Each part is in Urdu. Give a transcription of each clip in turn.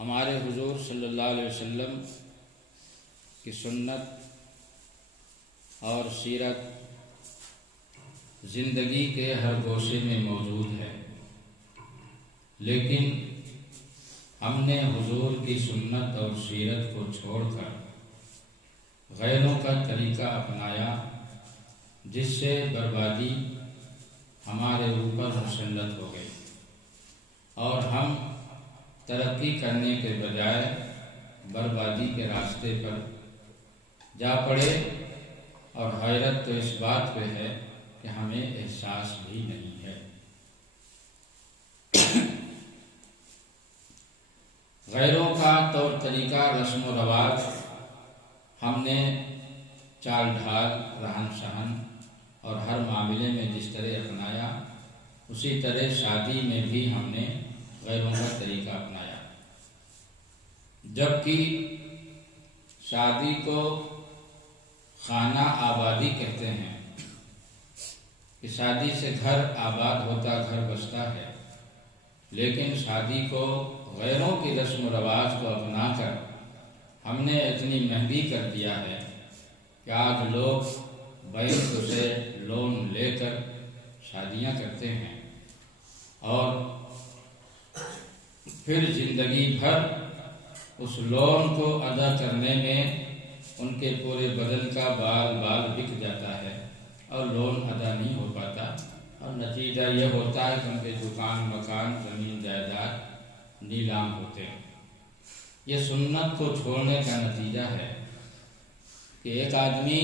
ہمارے حضور صلی اللہ علیہ وسلم کی سنت اور سیرت زندگی کے ہر گوشے میں موجود ہے، لیکن ہم نے حضور کی سنت اور سیرت کو چھوڑ کر غیروں کا طریقہ اپنایا، جس سے بربادی ہمارے اوپر مسلط ہو گئی اور ہم ترقی کرنے کے بجائے بربادی کے راستے پر جا پڑے، اور حیرت تو اس بات پہ ہے کہ ہمیں احساس بھی نہیں ہے۔ غیروں کا طور طریقہ، رسم و رواج ہم نے چال ڈھال، رہن سہن اور ہر معاملے میں جس طرح اپنایا، اسی طرح شادی میں بھی ہم نے غیروں کا طریقہ اپنایا، جبکہ شادی کو خانہ آبادی کہتے ہیں کہ شادی سے گھر آباد ہوتا، گھر بستا ہے، لیکن شادی کو غیروں کی رسم و رواج کو اپنا کر ہم نے اتنی مہنگی کر دیا ہے کہ آج لوگ بینک سے لون لے کر شادیاں کرتے ہیں اور پھر زندگی بھر اس لون کو ادا کرنے میں ان کے پورے بدن کا بال بک جاتا ہے اور لون ادا نہیں ہو پاتا، اور نتیجہ یہ ہوتا ہے کہ ان کے دکان، مکان، زمین جائیداد نیلام ہوتے ہیں۔ یہ سنت کو چھوڑنے کا نتیجہ ہے کہ ایک آدمی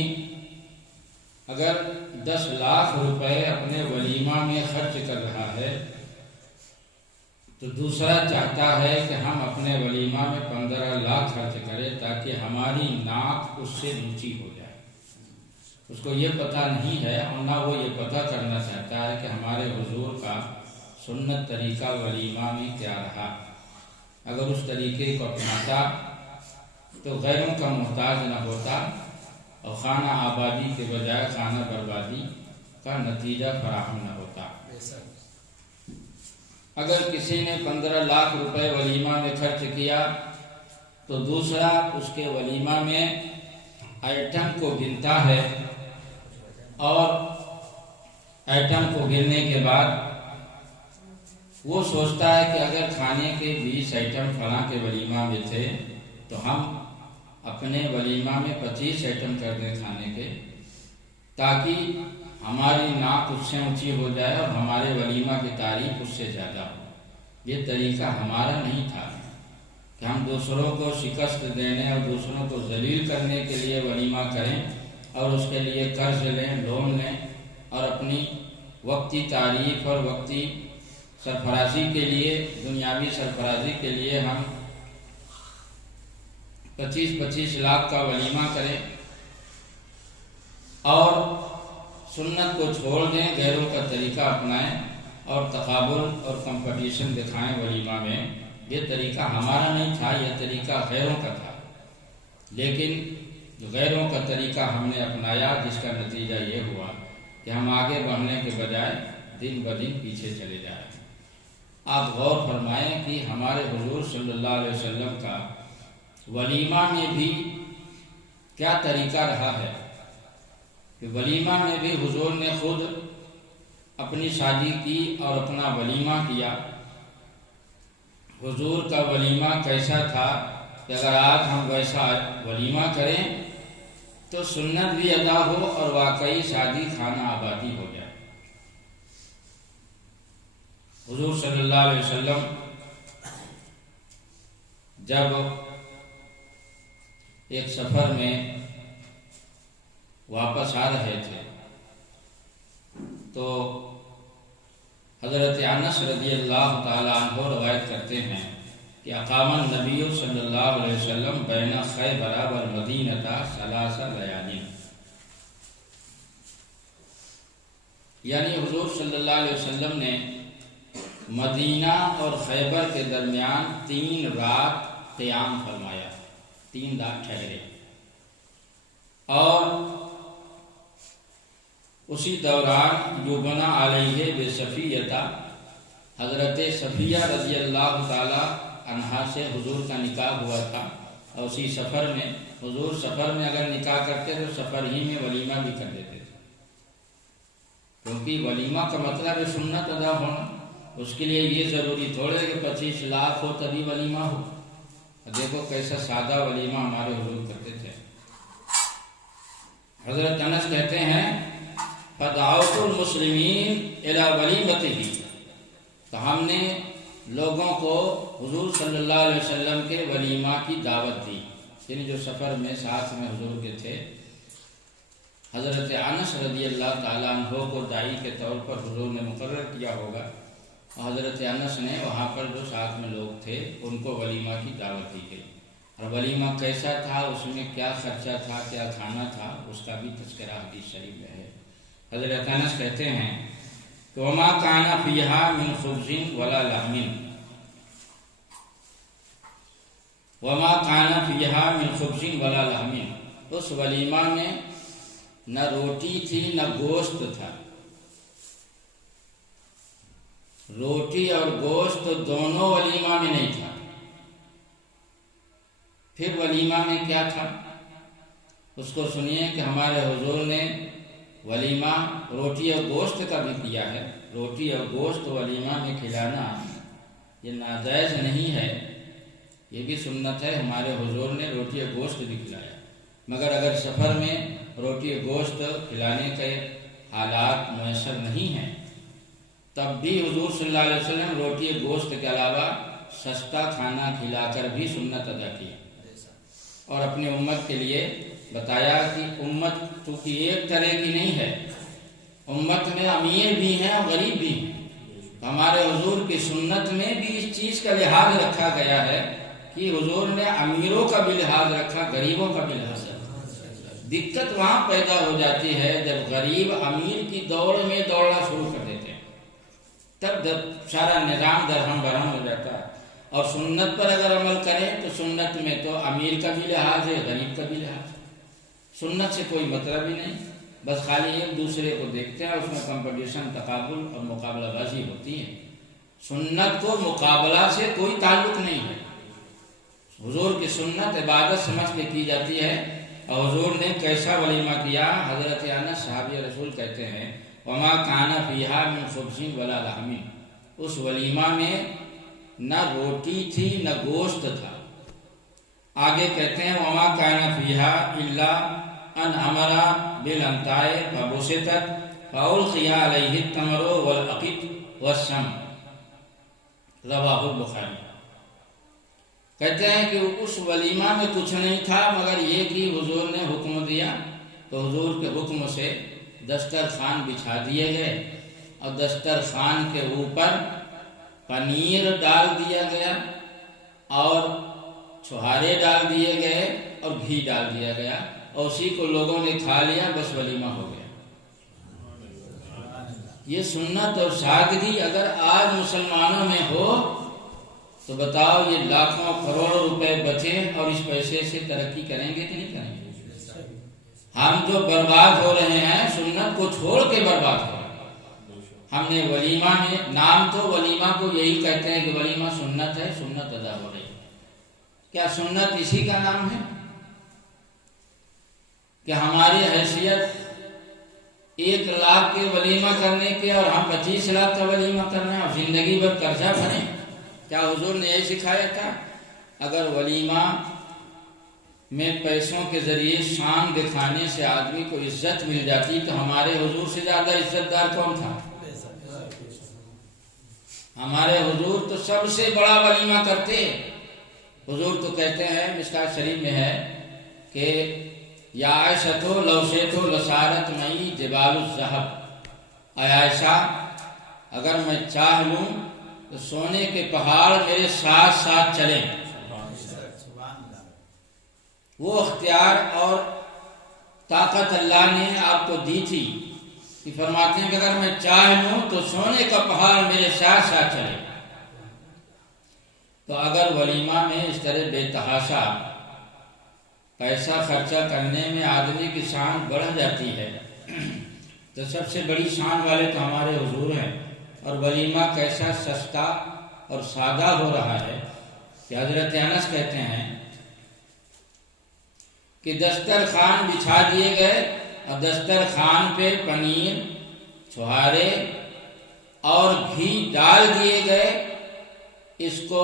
اگر 10 لاکھ روپے اپنے ولیمہ میں خرچ کر رہا ہے تو دوسرا چاہتا ہے کہ ہم اپنے ولیمہ میں 15 لاکھ خرچ کریں تاکہ ہماری ناک اس سے اونچی ہو جائے۔ اس کو یہ پتہ نہیں ہے، اور نہ وہ یہ پتہ کرنا چاہتا ہے کہ ہمارے حضور کا سنت طریقہ ولیمہ میں کیا رہا۔ اگر اس طریقے کو اپناتا تو غیروں کا محتاج نہ ہوتا اور خانہ آبادی کے بجائے خانہ بربادی کا نتیجہ فراہم نہ ہوتا۔ اگر کسی نے 15 لاکھ روپے ولیمہ میں خرچ کیا تو دوسرا اس کے ولیمہ میں آئٹم کو گنتا ہے، اور آئٹم کو گننے کے بعد وہ سوچتا ہے کہ اگر کھانے کے 20 آئٹم فلاں کے ولیمہ میں تھے تو ہم اپنے ولیمہ میں 25 آئٹم کر دیں کھانے کے، تاکہ ہماری ناک اس سے اونچی ہو جائے اور ہمارے ولیمہ کی تعریف اس سے زیادہ ہو۔ یہ طریقہ ہمارا نہیں تھا کہ ہم دوسروں کو شکست دینے اور دوسروں کو ذلیل کرنے کے لیے ولیمہ کریں اور اس کے لیے قرض لیں، لون لیں، اور اپنی وقتی تعریف اور وقتی سرفرازی کے لیے، دنیاوی سرفرازی کے لیے ہم 25 لاکھ کا ولیمہ کریں اور سنت کو چھوڑ دیں، غیروں کا طریقہ اپنائیں اور تقابل اور کمپٹیشن دکھائیں ولیمہ میں۔ یہ طریقہ ہمارا نہیں تھا، یہ طریقہ غیروں کا تھا، لیکن غیروں کا طریقہ ہم نے اپنایا، جس کا نتیجہ یہ ہوا کہ ہم آگے بڑھنے کے بجائے دن بدن پیچھے چلے جائیں۔ آپ غور فرمائیں کہ ہمارے حضور صلی اللہ علیہ وسلم کا ولیمہ میں بھی کیا طریقہ رہا ہے کہ ولیمہ میں بھی حضور نے خود اپنی شادی کی اور اپنا ولیمہ کیا۔ حضور کا ولیمہ کیسا تھا کہ اگر آج ہم ویسا ولیمہ کریں تو سنت بھی ادا ہو اور واقعی شادی خانہ آبادی ہو جائے۔ حضور صلی اللہ علیہ وسلم جب ایک سفر میں واپس آ رہے تھے تو حضرت انس رضی اللہ تعالی عنہ روایت کرتے ہیں کہ اقام النبی صلی اللہ علیہ وسلم بین خیبر والمدینہ 3 لیال، یعنی حضور صلی اللہ علیہ وسلم نے مدینہ اور خیبر کے درمیان 3 رات قیام فرمایا، 3 رات ٹھہرے، اور اسی دوران یبنا علیہ بصفیہ، حضرت صفیہ رضی اللہ تعالی عنہا سے حضور کا نکاح ہوا تھا، اور اسی سفر میں حضور سفر میں اگر نکاح کرتے تو سفر ہی میں ولیمہ بھی کر دیتے تھے، کیونکہ ولیمہ کا مطلب ہے سنت ادا ہونا۔ اس کے لیے یہ ضروری تھوڑے کہ 25 لاکھ ہو تبھی ولیمہ ہو۔ دیکھو کیسا سادہ ولیمہ ہمارے حضور کرتے تھے۔ حضرت انس کہتے ہیں فدعوت المسلمین الی ولیمتہ، تو ہم نے لوگوں کو حضور صلی اللہ علیہ وسلم کے ولیمہ کی دعوت دی، یعنی جو سفر میں ساتھ میں حضور کے تھے۔ حضرت انس رضی اللہ تعالیٰ عنہ کو داعی کے طور پر حضور نے مقرر کیا ہوگا، اور حضرت انس نے وہاں پر جو ساتھ میں لوگ تھے ان کو ولیمہ کی دعوت دی گئی، اور ولیمہ کیسا تھا، اس میں کیا خرچہ تھا، کیا کھانا تھا، اس کا بھی تذکرہ حدیث شریف میں ہے۔ حضرت انس کہتے ہیں کہ وما کان فیہا من خبز ولا لحم، وما کان فیہا من خبز ولا لحم، اس ولیمہ میں نہ روٹی تھی نہ گوشت تھا۔ روٹی اور گوشت دونوں ولیمہ میں نہیں تھا۔ پھر ولیمہ میں کیا تھا اس کو سنیے کہ ہمارے حضور نے ولیمہ روٹی اور گوشت کا بھی کیا ہے۔ روٹی اور گوشت ولیمہ میں کھلانا یہ ناجائز نہیں ہے، یہ بھی سنت ہے۔ ہمارے حضور نے روٹی اور گوشت بھی کھلایا، مگر اگر سفر میں روٹی اور گوشت کھلانے کے حالات میسر نہیں ہیں تب بھی حضور صلی اللہ علیہ وسلم روٹی اور گوشت کے علاوہ سستا کھانا کھلا کر بھی سنت ادا کی، اور اپنی امت کے لیے بتایا کہ امت چونکہ ایک طرح کی نہیں ہے، امت میں امیر بھی ہیں اور غریب بھی ہیں۔ ہمارے حضور کی سنت میں بھی اس چیز کا لحاظ رکھا گیا ہے کہ حضور نے امیروں کا بھی لحاظ رکھا، غریبوں کا بھی لحاظ رکھا۔ دقت وہاں پیدا ہو جاتی ہے جب غریب امیر کی دوڑ میں دوڑنا شروع کر دیتے ہیں، تب سارا نظام درہم برہم ہو جاتا ہے۔ اور سنت پر اگر عمل کریں تو سنت میں تو امیر کا بھی لحاظ ہے، غریب کا بھی لحاظ ہے۔ سنت سے کوئی مطلب ہی نہیں، بس خالی ایک دوسرے کو دیکھتے ہیں، اس میں کمپٹیشن، تقابل اور مقابلہ بازی ہوتی ہے۔ سنت کو مقابلہ سے کوئی تعلق نہیں ہے۔ حضور کی سنت عبادت سمجھ کے کی جاتی ہے، اور حضور نے کیسا ولیمہ کیا۔ حضرت انس صحابی رسول کہتے ہیں وما کان فیہا من خبز ولا لحم، اس ولیمہ میں نہ روٹی تھی نہ گوشت تھا۔ آگے کہتے ہیں وما کان فیہا الا ان امر بالانطاء فبسطت فالقی علیہ التمر والعقد والسم، رواہ البخاری۔ کہتے ہیں کہ اس ولیمہ میں کچھ نہیں تھا مگر یہ کہ حضور نے حکم دیا، تو حضور کے حکم سے دسترخوان بچھا دیے گئے، اور دسترخوان کے اوپر پنیر ڈال دیا گیا، اور چھہارے ڈال دیے گئے، اور گھی ڈال دیا گیا، اور اسی کو لوگوں نے کھا لیا، بس ولیمہ ہو گیا۔ یہ سنت اور سادگی اگر آج مسلمانوں میں ہو تو بتاؤ یہ لاکھوں کروڑوں روپے بچے اور اس پیسے سے ترقی کریں گے کہ نہیں کریں گے؟ ہم جو برباد ہو رہے ہیں سنت کو چھوڑ کے برباد ہو رہے ہیں۔ ہم نے ولیمہ میں نام تو ولیمہ کو یہی کہتے ہیں کہ ولیمہ سنت ہے، سنت ادا ہو رہی ہے۔ کیا سنت اسی کا نام ہے کہ ہماری حیثیت 1 لاکھ کے ولیمہ کرنے کے اور ہم 25 لاکھ کا ولیمہ کرنا ہے اور زندگی بھر قرضہ بھریں؟ کیا حضور نے یہی سکھایا تھا؟ اگر ولیمہ میں پیسوں کے ذریعے شان دکھانے سے آدمی کو عزت مل جاتی تو ہمارے حضور سے زیادہ عزت دار کون تھا؟ ہمارے حضور تو سب سے بڑا ولیمہ کرتے۔ حضور تو کہتے ہیں مشکوٰۃ شریف میں ہے کہ یا عائشہ لو شئت لصارت معی جبال الذہب، اے عائشہ اگر میں چاہ لوں تو سونے کے پہاڑ میرے ساتھ ساتھ چلیں۔ وہ اختیار اور طاقت اللہ نے آپ کو دی تھی کہ فرماتے ہیں کہ اگر میں چاہ لوں تو سونے کا پہاڑ میرے ساتھ ساتھ چلے۔ تو اگر ولیمہ میں اس طرح بے تحاشا پیسہ خرچہ کرنے میں آدمی کی شان بڑھ جاتی ہے تو سب سے بڑی شان والے تو ہمارے حضور ہیں، اور ولیمہ کیسا سستا اور سادہ ہو رہا ہے۔ کہ حضرت انس کہتے ہیں کہ دسترخوان بچھا دیے گئے اور دسترخوان پہ پنیر، چھہارے اور گھی ڈال دیے گئے. اس کو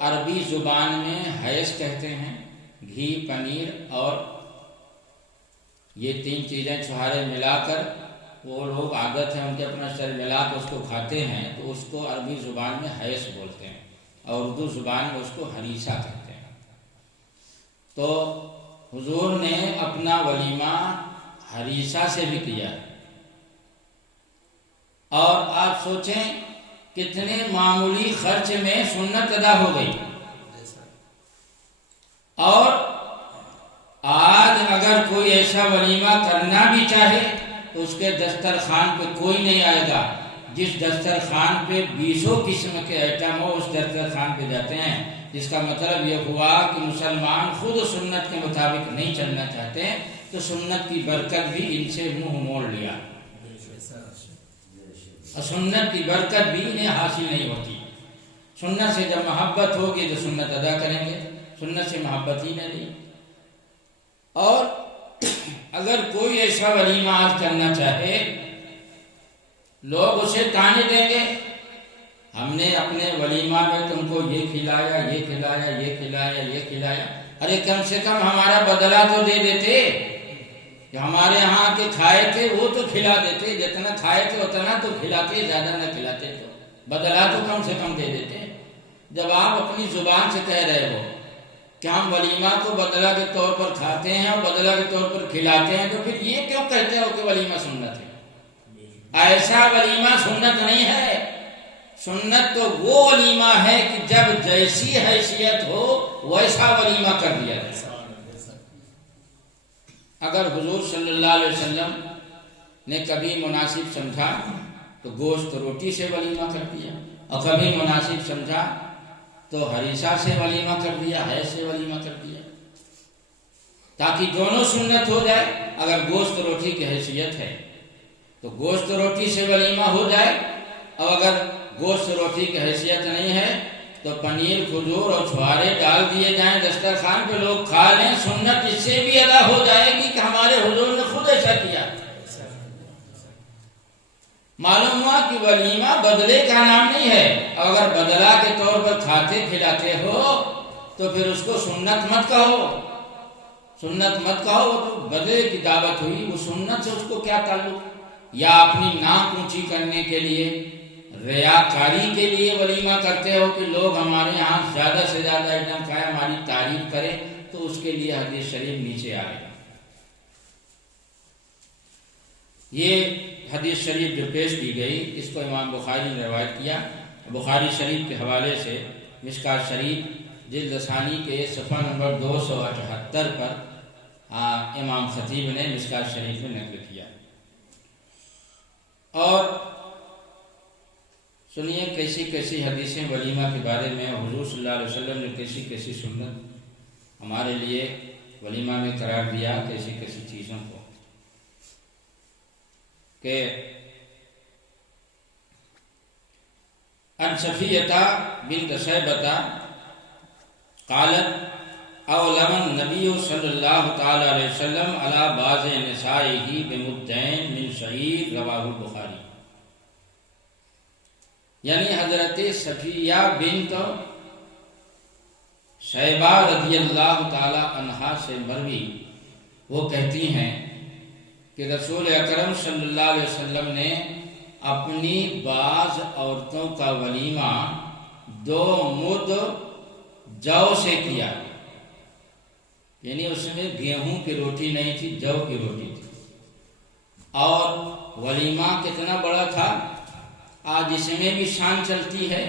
عربی زبان میں حیض کہتے ہیں. گھی، پنیر اور یہ تین چیزیں چھہارے ملا کر، وہ لوگ عادت ہے ان کے اپنا شر ملا کے اس کو کھاتے ہیں، تو اس کو عربی زبان میں حیض بولتے ہیں اور اردو زبان میں اس کو ہریسہ کہتے ہیں. تو حضور نے اپنا ولیمہ ہریسہ سے بھی کیا ہے. اور آپ سوچیں کتنے معمولی خرچ میں سنت ادا ہو گئی. اور آج اگر کوئی ایسا ولیمہ کرنا بھی چاہے تو اس کے دسترخوان پہ کوئی نہیں آئے گا. جس دسترخوان پہ 20 قسم کے آئٹم ہو اس دسترخوان پہ جاتے ہیں. جس کا مطلب یہ ہوا کہ مسلمان خود سنت کے مطابق نہیں چلنا چاہتے تو سنت کی برکت بھی ان سے منہ موڑ لیا. اور سنت کی برکت بھی انہیں حاصل نہیں ہوتی. سنت سے جب محبت ہوگی تو سنت ادا کریں گے، سنت سے محبت ہی نہیں. اور اگر کوئی ایسا ولیمہ آج کرنا چاہے، لوگ اسے تانے دیں گے ہم نے اپنے ولیمہ میں تم کو یہ کھلایا، یہ کھلایا، یہ کھلایا، یہ کھلایا. ارے کم سے کم ہمارا بدلہ تو دے دیتے. کہ ہمارے ہاں کے کھائے تھے وہ تو کھلا دیتے، جتنا کھائے تھے اتنا تو کھلاتے، زیادہ نہ کھلاتے تو بدلہ تو کم سے کم دے دیتے. جب آپ اپنی زبان سے کہہ رہے ہو کہ ہم ولیمہ کو بدلہ کے طور پر کھاتے ہیں اور بدلہ کے طور پر کھلاتے ہیں، تو پھر یہ کیوں کہتے ہو کہ ولیمہ سنت ہے؟ ایسا ولیمہ سنت نہیں ہے. سنت تو وہ ولیمہ ہے کہ جب جیسی حیثیت ہو ویسا ولیمہ کر دیا جائے. اگر حضور صلی اللہ علیہ وسلم نے کبھی مناسب سمجھا تو گوشت روٹی سے ولیمہ کر دیا، اور کبھی مناسب سمجھا تو ہریسہ سے ولیمہ کر دیا، حیض سے ولیمہ کر دیا، تاکہ دونوں سنت ہو جائے. اگر گوشت روٹی کی حیثیت ہے تو گوشت روٹی سے ولیمہ ہو جائے، اور اگر گوشت روٹی کی حیثیت نہیں ہے تو پنیر، کھجور اور چھوارے ڈال دیے جائیں دسترخوان پہ، لوگ کھا لیں. سنت اس سے بھی ادا ہو جائے گی کہ ہمارے حضور نے خود ایسا کیا. معلوم ہوا کہ ولیمہ بدلے کا نام نہیں ہے. اگر بدلہ کے طور پر کھاتے کھلاتے ہو تو پھر اس کو سنت مت کہو. سنت مت کہو، وہ تو بدلے کی دعوت ہوئی. وہ سنت سے اس کو کیا تعلق؟ یا اپنی ناک اونچی کرنے کے لیے، ریاکاری کے لیے ولیمہ کرتے ہو کہ لوگ ہمارے ہاں زیادہ سے زیادہ ایٹم کھائے، ہماری تعریف کرے، تو اس کے لیے حدیث شریف نیچے آئے گا. یہ حدیث شریف جو پیش کی گئی اس کو امام بخاری نے روایت کیا. بخاری شریف کے حوالے سے مشکات شریف جلد ثانی کے صفحہ نمبر 278 پر امام خطیب نے مشکات شریف میں نقل کیا. اور سنیے کیسی کیسی حدیثیں ولیمہ کے بارے میں، حضور صلی اللہ علیہ وسلم نے کیسی کیسی سنت ہمارے لیے ولیمہ میں قرار دیا، کیسی کیسی چیزوں کو. کہ ان صفیہ بنت شیبہ قالت اولم النبی صلی اللہ تعالی علیہ وسلم علی بعض نسائہ بمدین من شعیر، رواہ البخاری. یعنی حضرت صفیہ بنت شیبہ رضی اللہ تعالی عنہا سے مروی، وہ کہتی ہیں کہ رسول اکرم صلی اللہ علیہ وسلم نے اپنی بعض عورتوں کا ولیمہ 2 مد جو سے کیا. یعنی اس میں گیہوں کی روٹی نہیں تھی، جو کی روٹی تھی. اور ولیمہ کتنا بڑا تھا. آج اس میں بھی شان چلتی ہے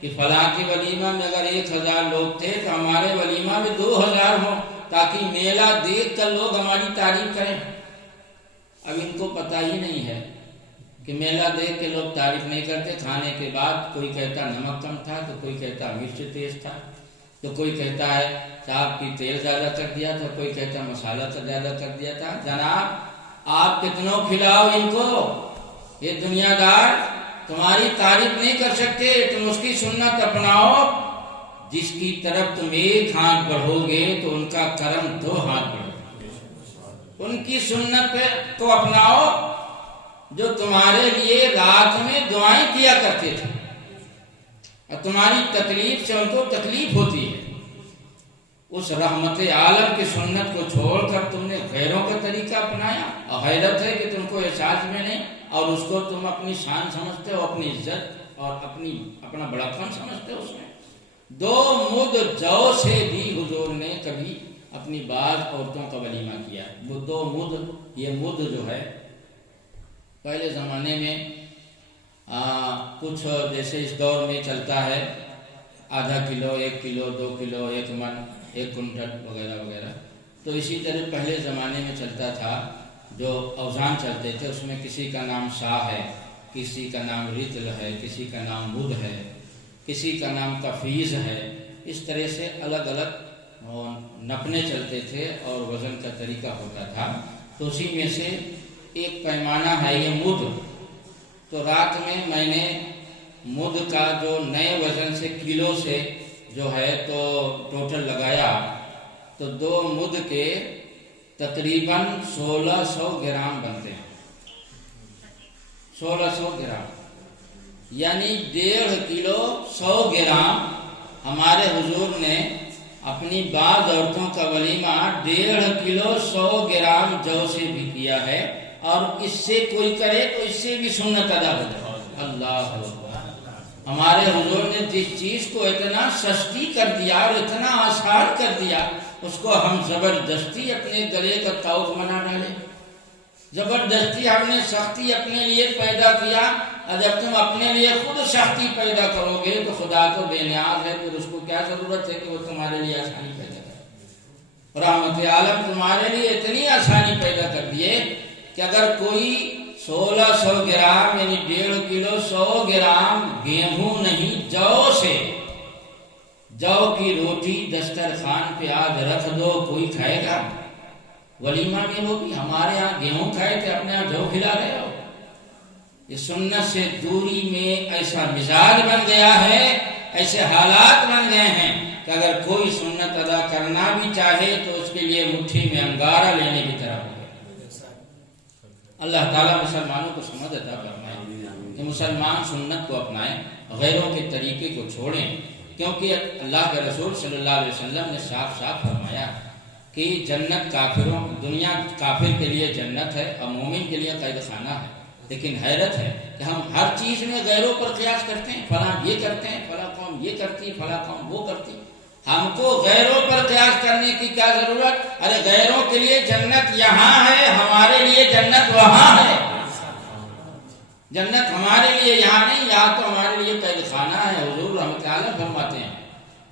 کہ فلاں کے ولیمہ میں اگر 1000 لوگ تھے تو ہمارے ولیمہ میں 2000 ہوں، تاکہ میلہ دیکھ کر لوگ ہماری تعریف کریں. اب ان کو پتہ ہی نہیں ہے کہ میلہ دیکھ کے لوگ تعریف نہیں کرتے. کھانے کے بعد کوئی کہتا نمک کم تھا، تو کوئی کہتا مرچ تیز تھا، تو کوئی کہتا ہے صاحب کی تیل زیادہ کر دیا تھا، کوئی کہتا مسالہ زیادہ کر دیا تھا. جناب آپ کتنوں کھلاؤ ان کو، یہ دنیا دار تمہاری تعریف نہیں کر سکتے. تم اس کی سنت اپناؤ جس کی طرف تم ایک ہاتھ بڑھو گے تو ان کا کرم 2 ہاتھ بڑھو گے۔ ان کی سنت کو اپناؤ جو تمہارے لیے رات میں دعائیں کیا کرتے تھے، اور تمہاری تکلیف سے ان کو تکلیف ہوتی ہے۔ اس رحمت عالم کی سنت کو چھوڑ کر تم نے غیروں کا طریقہ اپنایا، اور حیرت ہے کہ تم کو احساس میں نہیں، اور اس کو تم اپنی شان سمجھتے ہو، اپنی عزت اور اپنا بڑاپن سمجھتے ہو۔ اس میں 2 مد جو سے بھی حضور نے کبھی اپنی بعض عورتوں کا ولیمہ کیا۔ وہ 2 مد، یہ مد جو ہے پہلے زمانے میں کچھ جیسے اس دور میں چلتا ہے آدھا کلو، 1 کلو، 2 کلو، 1 من، 1 کنٹل وغیرہ وغیرہ، تو اسی طرح پہلے زمانے میں چلتا تھا۔ جو اوزان چلتے تھے اس میں کسی کا نام شاہ ہے، کسی کا نام رتل ہے، کسی کا نام مد ہے، کسی کا نام تفیض ہے۔ اس طرح سے الگ الگ نپنے چلتے تھے اور وزن کا طریقہ ہوتا تھا۔ تو اسی میں سے ایک پیمانہ ہے یہ مد۔ تو رات میں نے مد کا جو نئے وزن سے کلو سے جو ہے تو ٹوٹل لگایا، تو 2 مد کے تقریباً 1600 گرام بنتے ہیں۔ 1600 گرام یعنی 1.5 کلو 100 گرام۔ ہمارے حضور نے اپنی بعض عورتوں کا ولیمہ 1.5 کلو 100 گرام جو سے بھی کیا ہے، اور اس سے کوئی کرے تو اس سے بھی سنت ادا ہو جائے۔ اللہ اکبر! ہمارے حضور نے جس چیز کو اتنا سستی کر دیا اور اتنا آسان کر دیا، اس کو ہم زبردستی اپنے گلے کا طوق بنا ڈالے۔ زبردستی ہم نے سختی اپنے لیے پیدا کیا، اور جب تم اپنے لیے خود سختی پیدا کرو گے تو خدا تو بے نیاز ہے، پھر اس کو کیا ضرورت ہے کہ وہ تمہارے لیے آسانی پیدا کرے۔ رحمت عالم تمہارے لیے اتنی آسانی پیدا کر دیے کہ اگر کوئی 1600 گرام یعنی 1.5 کلو 100 گرام گیہوں نہیں، جو سے، جو کی روٹی دسترخوان پہ آج رکھ دو، کوئی کھائے گا؟ ولیمہ میں وہ بھی ہمارے ہاں گیہوں کھائے تھے، اپنے ہاں جو کھلا رہے ہو۔ یہ سنت سے دوری میں ایسا مزاج بن گیا ہے، ایسے حالات بن گئے ہیں کہ اگر کوئی سنت ادا کرنا بھی چاہے تو اس کے لیے مٹھی میں انگارہ لینے کی طرح ہو گیا۔ اللہ تعالیٰ مسلمانوں کو سمجھ عطا فرمائے کہ مسلمان سنت کو اپنائیں، غیروں کے طریقے کو چھوڑیں، کیونکہ اللہ کے رسول صلی اللہ علیہ وسلم نے صاف صاف فرمایا کہ جنت کافروں، دنیا کافر کے لیے جنت ہے اور مومن کے لیے قید خانہ ہے۔ لیکن حیرت ہے کہ ہم ہر چیز میں غیروں پر قیاس کرتے ہیں، فلاں یہ کرتے ہیں، فلاں قوم یہ کرتی، فلاں قوم وہ کرتی۔ ہم کو غیروں پر قیاس کرنے کی کیا ضرورت؟ ارے غیروں کے لیے جنت یہاں ہے، ہمارے لیے جنت وہاں ہے۔ جنت ہمارے لیے یہاں نہیں، یہاں تو ہمارے لیے قید خانہ ہے۔ حضور رحمت عالم فرماتے ہیں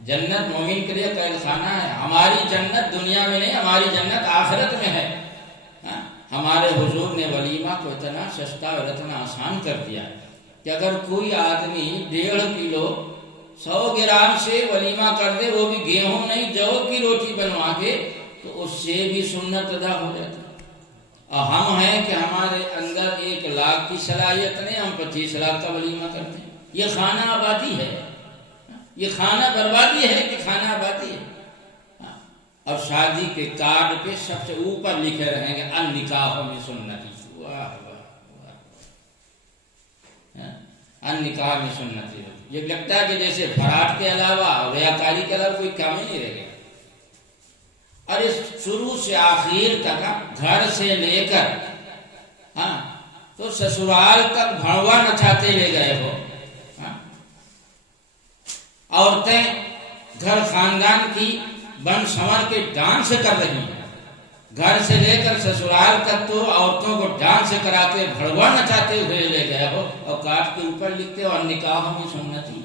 جنت مومن کے لیے قید خانہ ہے، ہماری جنت دنیا میں نہیں، ہماری جنت آخرت میں ہے۔ ہمارے حضور نے ولیمہ کو اتنا سستا اور اتنا آسان کر دیا کہ اگر کوئی آدمی 1.5 کلو 100 گرام سے ولیمہ کر دے، وہ بھی گیہوں نہیں جو کی روٹی بنوا کے، تو اس سے بھی سنت ادا ہو جاتا۔ اور ہم ہیں کہ ہمارے اندر 1 لاکھ کی صلاحیت نہیں، ہم 25 لاکھ کا ولیمہ کرتے ہیں۔ یہ خانہ آبادی ہے، یہ خانہ بربادی ہے کہ خانہ آبادی ہے۔ اور شادی کے کارڈ پہ سب سے اوپر لکھے رہیں گے النکاح من سنتی، واہ واہ واہ، النکاح من سنتی۔ یہ لگتا ہے کہ جیسے فراڈ کے علاوہ، ریاکاری کے علاوہ کوئی کام ہی نہیں رہ گیا۔ اور اس شروع سے آخر تک، گھر سے لے کر تو سسرال تک بھڑوا نچاتے لے گئے ہو۔ عورتیں گھر خاندان کی بن سنور کے ڈانس کر رہی ہیں، گھر سے لے کر سسرال تک تو عورتوں کو ڈانس کراتے، بھڑوا نچاتے ہوئے لے گئے ہو، اور کاٹ کے اوپر لکھتے ہو اور نکاح میں سنتی۔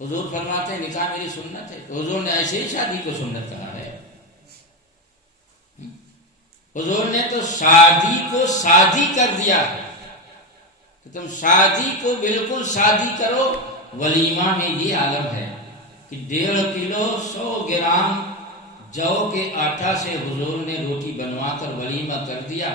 حضور فرماتے ہیں نکاح میری سنت ہے، تو حضور نے ایسے ہی شادی کو سنت کہا ہے۔ حضور نے تو شادی کو شادی کر دیا ہے کہ تم شادی کو بالکل شادی کرو۔ ولیمہ میں یہ عالم ہے کہ 1.5 کلو 100 گرام جو کے آٹا سے حضور نے روٹی بنوا کر ولیمہ کر دیا،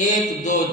1-2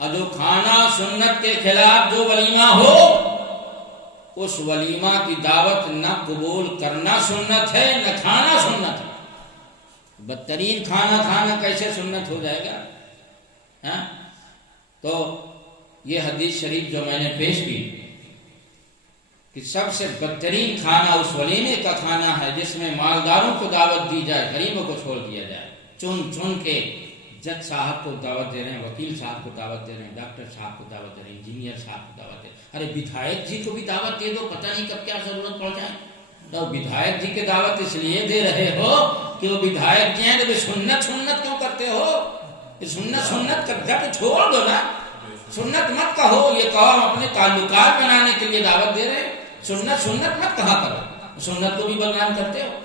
اور جو کھانا سنت کے خلاف جو ولیمہ ہو اس ولیمہ کی دعوت نہ قبول کرنا سنت ہے نہ کھانا سنت ہے۔ بدترین کھانا کھانا کیسے سنت ہو جائے گا؟ تو یہ حدیث شریف جو میں نے پیش کی کہ سب سے بدترین کھانا اس ولیمے کا کھانا ہے جس میں مالداروں کو دعوت دی جائے، غریبوں کو چھوڑ دیا جائے۔ چن چن کے جج صاحب کو دعوت دے رہے ہیں، وکیل صاحب کو دعوت دے رہے ہیں، ڈاکٹر صاحب کو دعوت دے رہے ہیں، انجینئر صاحب کو دعوت دے رہے ہیں۔ ارے بدھائک جی کو بھی دعوت دے دو، پتہ نہیں کب کیا ضرورت پڑ جائے۔ تو بدھائک جی کی دعوت اس لیے دے رہے ہو کہ وہ بدھائک جی ہیں، تو سنت سنت کیوں کرتے ہو؟ سنت سنت کا ڈٹ چھوڑ دو نا، سنت مت کہو، یہ کہو ہم اپنے تعلقات بنانے کے لیے دعوت دے رہے ہیں۔ سنت سنت مت کہا کرو، سنت کو بھی بدنام کرتے ہو۔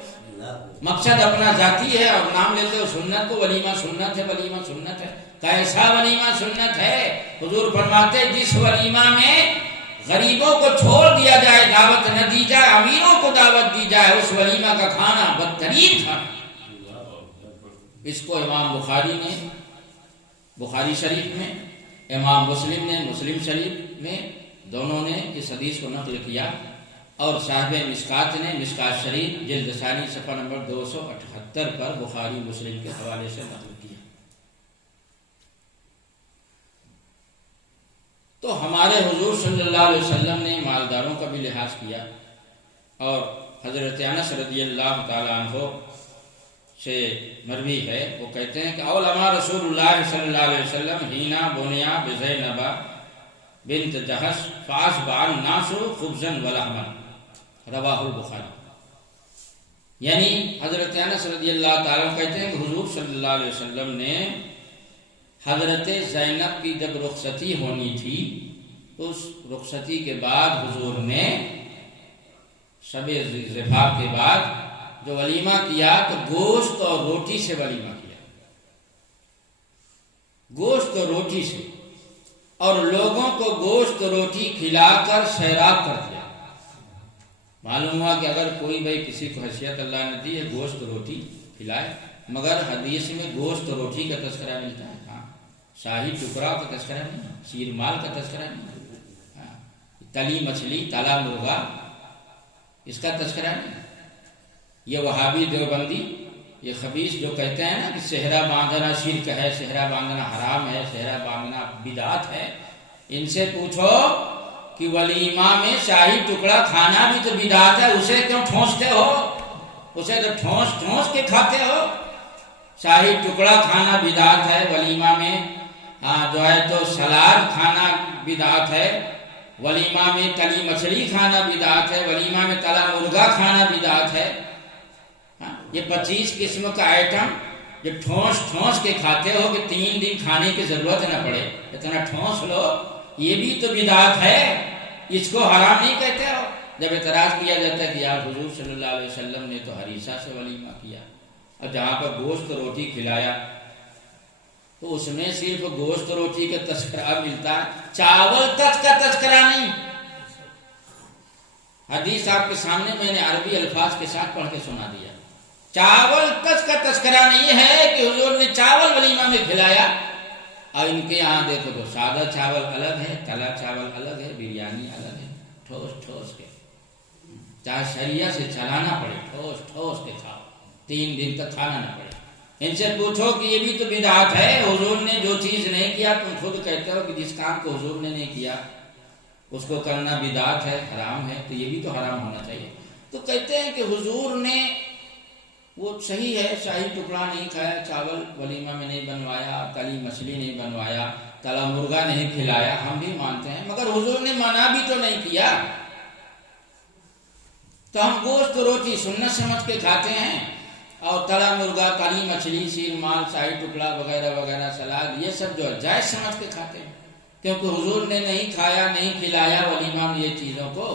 مقصد اپنا ذاتی ہے اور نام لیتے ہو سنت کو، ولیمہ سنت ہے، ولیمہ سنت ہے۔ کیسا ولیمہ سنت ہے؟ حضور فرماتے جس ولیمہ میں غریبوں کو چھوڑ دیا جائے، دعوت نہ دی جائے، امیروں کو دعوت دی جائے، اس ولیمہ کا کھانا بدترین کھانا۔ اس کو امام بخاری نے بخاری شریف میں، امام مسلم نے مسلم شریف میں، دونوں نے اس حدیث کو نقل کیا، اور صاحب مشکات نے مشکات شریف جلد ثانی صفحہ نمبر 278 پر بخاری مسلم کے حوالے سے نقل کیا۔ تو ہمارے حضور صلی اللہ علیہ وسلم نے مالداروں کا بھی لحاظ کیا، اور حضرت انس رضی اللہ تعالیٰ عنہ سے مروی ہے، وہ کہتے ہیں کہ اولما رسول اللہ صلی اللہ علیہ وسلم ہینا بنیا بزینب بنت جہش فاصبح الناس خبزا ولحما، رواہ البخاری۔ یعنی حضرت انس رضی اللہ تعالیٰ کہتے ہیں کہ حضور صلی اللہ علیہ وسلم نے حضرت زینب کی جب رخصتی ہونی تھی تو اس رخصتی کے بعد حضور نے شب زفاف کے بعد جو ولیمہ کیا تو گوشت اور روٹی سے ولیمہ کیا، گوشت اور روٹی سے، اور لوگوں کو گوشت روٹی کھلا کر سیراب کر دیا۔ معلوم ہوا کہ اگر کوئی بھائی کسی کو حیثیت اللہ نے دی ہے گوشت روٹی کھلائے، مگر حدیث میں گوشت روٹی کا تذکرہ ملتا ہے، ہاں شاہی ٹکڑا کا تذکرہ نہیں، شیر مال کا تذکرہ نہیں، تلی مچھلی، تالا مرغا، اس کا تذکرہ نہیں۔ یہ وہابی دیوبندی، یہ خبیث جو کہتے ہیں نا کہ صحرا باندھنا شرک ہے، صحرا باندھنا حرام ہے، صحرا باندھنا بدعت ہے، ان سے پوچھو کہ ولیمہ میں شاہی ٹکڑا کھانا بھی تو بدعت ہے، اسے کیوں ٹھونستے ہو؟ اسے تو ٹھونس ٹھونس کے کھاتے ہو۔ شاہی ٹکڑا کھانا بدعت ہے ولیمہ میں، جو ہے تو سلاد کھانا بدعت ہے، ولیمہ میں تلی مچھلی کھانا بدعت ہے، ولیمہ میں تلا مرغا کھانا بدعت ہے۔ یہ 25 قسم کا آئٹم جو ٹھونس ٹھونس کے کھاتے ہو کہ 3 دن کھانے کی ضرورت نہ پڑے، اتنا ٹھونس لو، یہ بھی تو بدعت ہے، اس کو حرام نہیں کہتے ہو۔ جب اعتراض کیا جاتا ہے کہ یار حضور صلی اللہ علیہ وسلم نے تو ہریسہ سے ولیمہ کیا، اور جہاں پر گوشت روٹی کھلایا تو اس میں صرف گوشت روٹی کا تذکرہ ملتا ہے، چاول تک کا تذکرہ نہیں۔ حدیث آپ کے سامنے میں نے عربی الفاظ کے ساتھ پڑھ کے سنا دیا، چاول تک کا تذکرہ نہیں ہے کہ حضور نے چاول ولیمہ میں کھلایا۔ اور ان کے یہاں دیکھو تو سادہ چاول الگ ہے، تلا چاول الگ ہے، بریانی الگ ہے، ٹھوس ٹھوس کے، چاہے شریعہ سے چلانا پڑے، ٹھوس ٹھوس کے کھاؤ، 3 دن تک کھانا نہ پڑے۔ ان سے پوچھو کہ یہ بھی تو بدعت ہے، حضور نے جو چیز نہیں کیا، تم خود کہتے ہو کہ جس کام کو حضور نے نہیں کیا اس کو کرنا بدعت ہے، حرام ہے، تو یہ بھی تو حرام ہونا چاہیے۔ تو کہتے ہیں کہ حضور نے وہ صحیح ہے، شاہی ٹکڑا نہیں کھایا، چاول ولیمہ میں نہیں بنوایا، تلی مچھلی نہیں بنوایا، تلا مرغا نہیں کھلایا، ہم بھی مانتے ہیں، مگر حضور نے منع بھی تو نہیں کیا۔ تو ہم گوشت روٹی سنت سمجھ کے کھاتے ہیں، اور تلا مرغا، تلی مچھلی، شیر مال، شاہی ٹکڑا وغیرہ وغیرہ، سلاد، یہ سب جو جائز سمجھ کے کھاتے ہیں، کیونکہ حضور نے نہیں کھایا، نہیں کھلایا ولیمہ میں یہ چیزوں کو،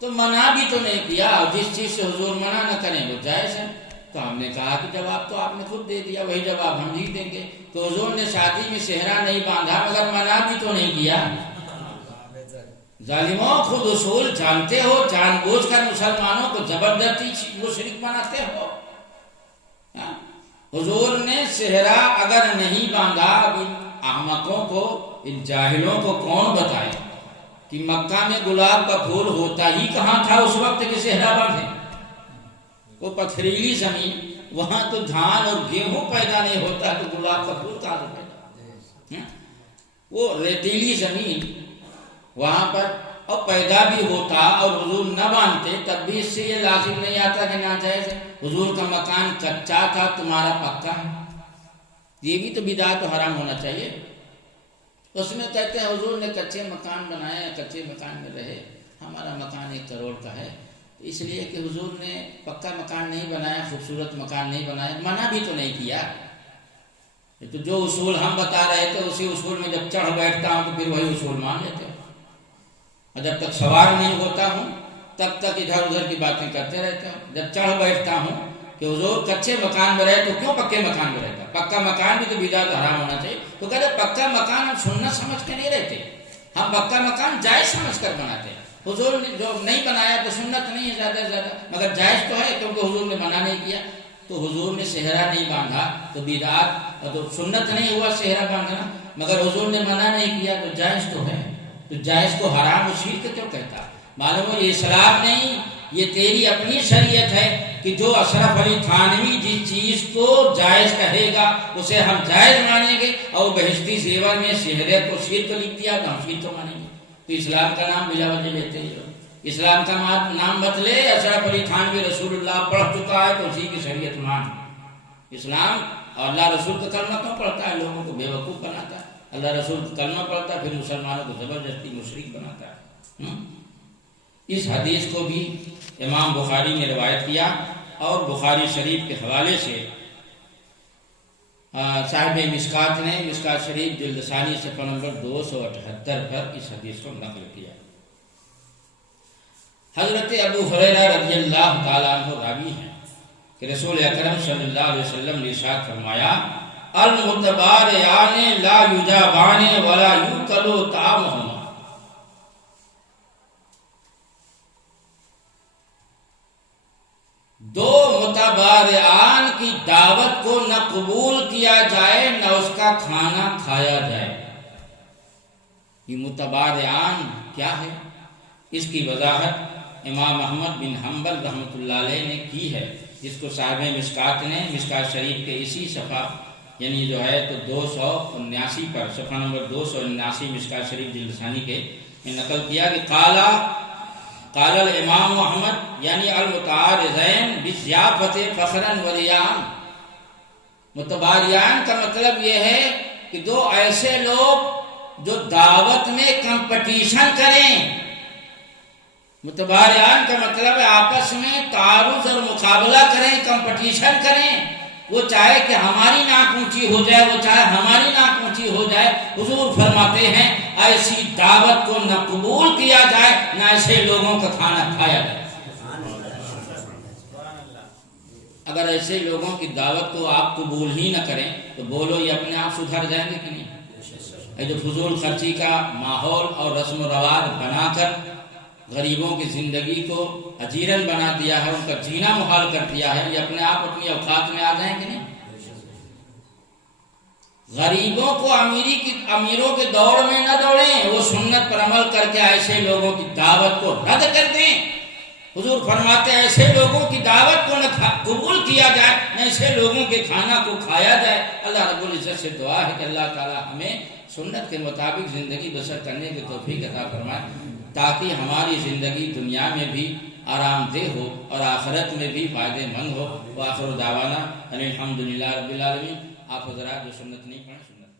تو منع بھی تو نہیں کیا، اور جس چیز سے حضور منع نہ کریں وہ جائز ہے۔ تو ہم نے کہا کہ جواب تو آپ نے خود دے دیا، وہی جواب ہم بھی دیں گے۔ تو حضور نے شادی میں صحرا نہیں باندھا مگر منع بھی تو نہیں کیا۔ ظالموں، خود اصول جانتے ہو، جان بوجھ کر مسلمانوں کو زبردستی مشرک بناتے ہو۔ حضور نے صحرا اگر نہیں باندھا، احمقوں کو، ان جاہلوں کو کون بتائے کہ مکہ میں گلاب کا پھول ہوتا ہی کہاں تھا اس وقت کہ صحرا بند ہے؟ وہ پتھریلی زمین، وہاں تو دھان اور گیہوں پیدا نہیں ہوتا تو گلاب کا پھول کہاں سے پیدا؟ وہ ریتیلی زمین وہاں پر اور پیدا بھی ہوتا اور حضور نہ مانتے تب بھی اس سے یہ لازم نہیں آتا کہ ناجائز ہے۔ حضور کا مکان کچا تھا، تمہارا پکا ہے، یہ بھی تو بدعت و حرام ہونا چاہیے۔ اس میں کہتے ہیں حضور نے کچے مکان بنائے، کچے مکان میں رہے، ہمارا مکان 1 کروڑ کا ہے، اس لیے کہ حضور نے پکا مکان نہیں بنایا، خوبصورت مکان نہیں بنایا، منع بھی تو نہیں کیا۔ تو جو اصول ہم بتا رہے تھے اسی اصول میں جب چڑھ بیٹھتا ہوں تو پھر وہی اصول مان لیتے ہوں، اور جب تک سوار نہیں ہوتا ہوں تب تک ادھر ادھر کی باتیں کرتے رہتے ہوں۔ جب چڑھ بیٹھتا ہوں کہ حضور کچے مکان میں رہے تو کیوں پکے مکان میں رہتا؟ پکا مکان بھی تو بدعت حرام ہونا چاہیے۔ تو کہتے پکا مکان ہم سنت سمجھ کے نہیں رہتے، ہم پکا مکان جائز سمجھ کر بناتے ہیں۔ حضور نے جو نہیں بنایا تو سنت نہیں ہے زیادہ سے زیادہ، مگر جائز تو ہے کیونکہ حضور نے منع نہیں کیا۔ تو حضور نے صحرا نہیں باندھا تو بدعت، تو سنت نہیں ہوا صحرا باندھنا، مگر حضور نے منع نہیں کیا تو جائز تو ہے۔ تو جائز کو حرام اصول کے کیوں کہتا؟ معلوم ہو یہ اسلام نہیں، یہ تیری اپنی شریعت ہے کہ جو اشرف علی تھانوی جس چیز کو جائز کہے گا اسے ہم جائز مانیں گے، اور بہشتی زیور میں شہریت کو شرک لکھ دیا تو ہم شرک تو مانیں گے۔ تو اسلام کا نام بلا وجہ لیتے ہیں لوگ، اسلام کا نام بدلے، اشرف علی تھانوی رسول اللہ پڑھ چکا ہے تو اسی کی شریعت مان۔ اسلام اور اللہ رسول کا کلمہ کیوں پڑھتا ہے؟ لوگوں کو بیوقوف بناتا ہے۔ اللہ رسول کا کلمہ پڑھتا ہے پھر مسلمانوں کو زبردستی مشرک بناتا ہے۔ اس حدیث کو بھی امام بخاری نے روایت کیا، اور بخاری شریف کے حوالے سے صاحب مشکات نے مشکات شریف جلد ثانی صفحہ نمبر 278 پر اس حدیث کو نقل کیا۔ حضرت ابو ہریرہ رضی اللہ تعالیٰ عنہ راوی ہیں کہ رسول اکرم صلی اللہ علیہ وسلم نے ارشاد فرمایا، المتبارعان لا یجابان ولا یوکل طعامہما۔ دو متبارعان کی دعوت کو نہ قبول کیا جائے نہ اس کا کھانا کھایا جائے۔ یہ متبارعان کیا ہے؟ اس کی وضاحت امام احمد بن حنبل رحمۃ اللہ علیہ نے کی ہے، جس کو صاحب مشکات نے مشکات شریف کے اسی صفحہ یعنی جو ہے تو 279 پر صفحہ نمبر 279 مشکات شریف جلد ثانی کے نقل کیا کہ قال الامام احمد یعنی المتعارضین بالضیافت فخرا وریان۔ متباریان کا مطلب یہ ہے کہ دو ایسے لوگ جو دعوت میں کمپٹیشن کریں۔ متباریان کا مطلب ہے آپس میں تعارض اور مقابلہ کریں، کمپٹیشن کریں، وہ چاہے کہ ہماری ناک اونچی ہو جائے، وہ چاہے ہماری ناک اونچی ہو جائے۔ حضور فرماتے ہیں ایسی دعوت کو نہ قبول کیا جائے نہ ایسے لوگوں کا کھانا کھایا جائے۔ اگر ایسے لوگوں کی دعوت کو آپ قبول ہی نہ کریں تو بولو یہ اپنے آپ سدھر جائیں گے کہ نہیں؟ یہ جو فضول خرچی کا ماحول اور رسم و رواج بنا کر غریبوں کی زندگی کو اجیرن بنا دیا ہے، ان کا جینا محال کر دیا ہے، یہ اپنے آپ اپنی اوقات میں آ جائیں کہ نہیں؟ غریبوں کو امیروں کے دوڑ میں نہ دوڑیں، وہ سنت پر عمل کر کے ایسے لوگوں کی دعوت کو رد کر دیں۔ حضور فرماتے ہیں ایسے لوگوں کی دعوت کو نہ قبول کیا جائے نہ ایسے لوگوں کے کھانا کو کھایا جائے۔ اللہ رب العزت سے دعا ہے کہ اللہ تعالی ہمیں سنت کے مطابق زندگی بسر کرنے کی توفیق عطا فرمائے، تاکہ ہماری زندگی دنیا میں بھی آرام دہ ہو اور آخرت میں بھی فائدہ مند ہو۔ وآخر دعوانا ان الحمدللہ رب العالمین۔ آپ حضرات جو سنت نہیں پڑھیں سنت